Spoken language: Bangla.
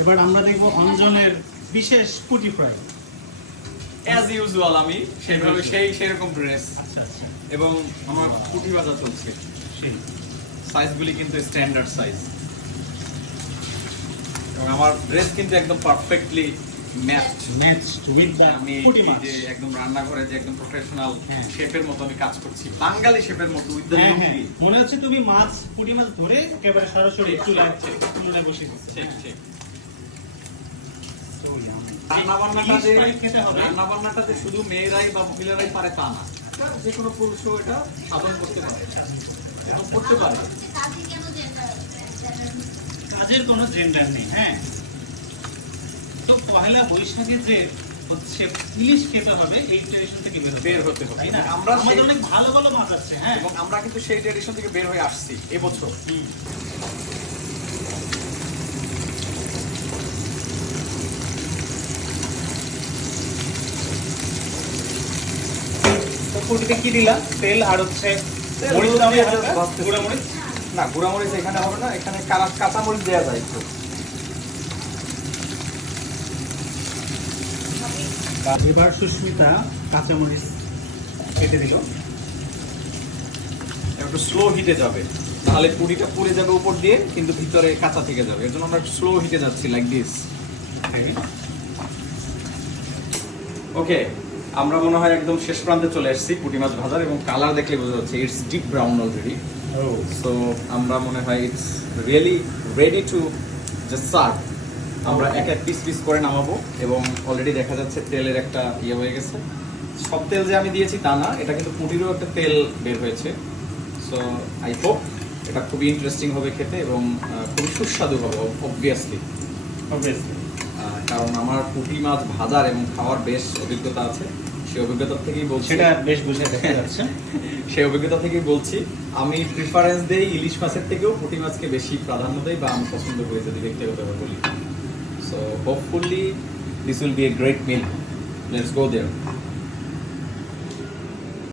এবার আমরা দেখবো অঞ্জনের বিশেষ পুটি ফ্রাই। অ্যাজ ইউজুয়াল আমি সেভাবে সেরকম ড্রেস। আচ্ছা আচ্ছা। এবং আমার পুঁটি ভাজা চলছে, সেই সাইজগুলি কিন্তু স্ট্যান্ডার্ড সাইজ, এবং আমার ড্রেস কিন্তু একদম পারফেক্টলি ম্যাচড উইথ দ্য আমি পুটি মাছ। যে একদম রান্নাঘরে যে একদম প্রফেশনাল হ্যাঁ। শেফের মতো আমি কাজ করছি, বাঙালি শেফের মতো উইথ দ্য হ্যাঁ হ্যাঁ, মনে হচ্ছে তুমি পুটি মাছ ধরে একেবারে সরাসরি চুলায় উনুনে বসিয়ে দিচ্ছ। ঠিক ঠিক। So yummy। রান্নাবান্নাটা যে শুধু মেয়েরাই বা মহিলারাই পারে তা না, এটা যে কোনো পুরুষও এটা সাধন করতে পারে এবং করতে পারে। কাজের কোনো জেন্ডার নেই। হ্যাঁ, তো পহেলা বৈশাখে যে হচ্ছে ইলিশ খেতে হবে এই ট্রেডিশন থেকে বের হতে হবে। তাই না? আমরা আমাদের অনেক ভালো ভালো মাছ আছে। হ্যাঁ, এবং আমরা কিন্তু সেই ট্রেডিশন থেকে বের হয়ে আসছি এবছর। তো পুটিতে কি দিলা? তেল আর হচ্ছে মরিচ দাও না হালকা? গুঁড়া মরিচ? না, গুঁড়ামরিচ এখানে হবে না, এখানে কাঁচা মরিচ দেওয়া যায় একটু। এবার সুস্মিতা কাঁচামরিচ কেটে দিল। একটু স্লো হিটে যাবে, তাহলে পুরিটা পুড়ে যাবে উপর দিয়ে, কিন্তু ভিতরে কাঁচা থেকে যাবে। এর জন্য আমরা স্লো হিটে যাচ্ছি, লাইক দিস। ওকে, আমরা মনে হয় একদম শেষ প্রান্তে চলে এসেছি পুঁটি মাছ ভাজার, এবং কালার দেখলে বোঝা যাচ্ছে it's deep brown already. So আমরা মনে হয় it's really ready to just serve. আমরা এক এক পিস পিস করে নামাবো, এবং অলরেডি দেখা যাচ্ছে তেলের একটা ইয়ে হয়ে গেছে। সব তেল যে আমি দিয়েছি তা না, এটা কিন্তু পুঁটিরও একটা তেল বের হয়েছে। সো আই হোপ এটা খুবই ইন্টারেস্টিং হবে খেতে, এবং খুবই সুস্বাদু হবে অবভিয়াসলি। কারণ আমার পুঁটি মাছ ভাজার এবং খাওয়ার বেশ অভিজ্ঞতা আছে, সেই অভিজ্ঞতা থেকেই বলছি। সেটা বেশ বুঝে দেখা যাচ্ছে। সেই অভিজ্ঞতা থেকেই বলছি, আমি প্রিফারেন্স দেই ইলিশ মাছের থেকেও পুঁটি মাছকে বেশি প্রাধান্য দেই, বা আমি পছন্দ করি যদি ব্যক্তিগতভাবে বলি। So hopefully this will be a great meal. Let's go there.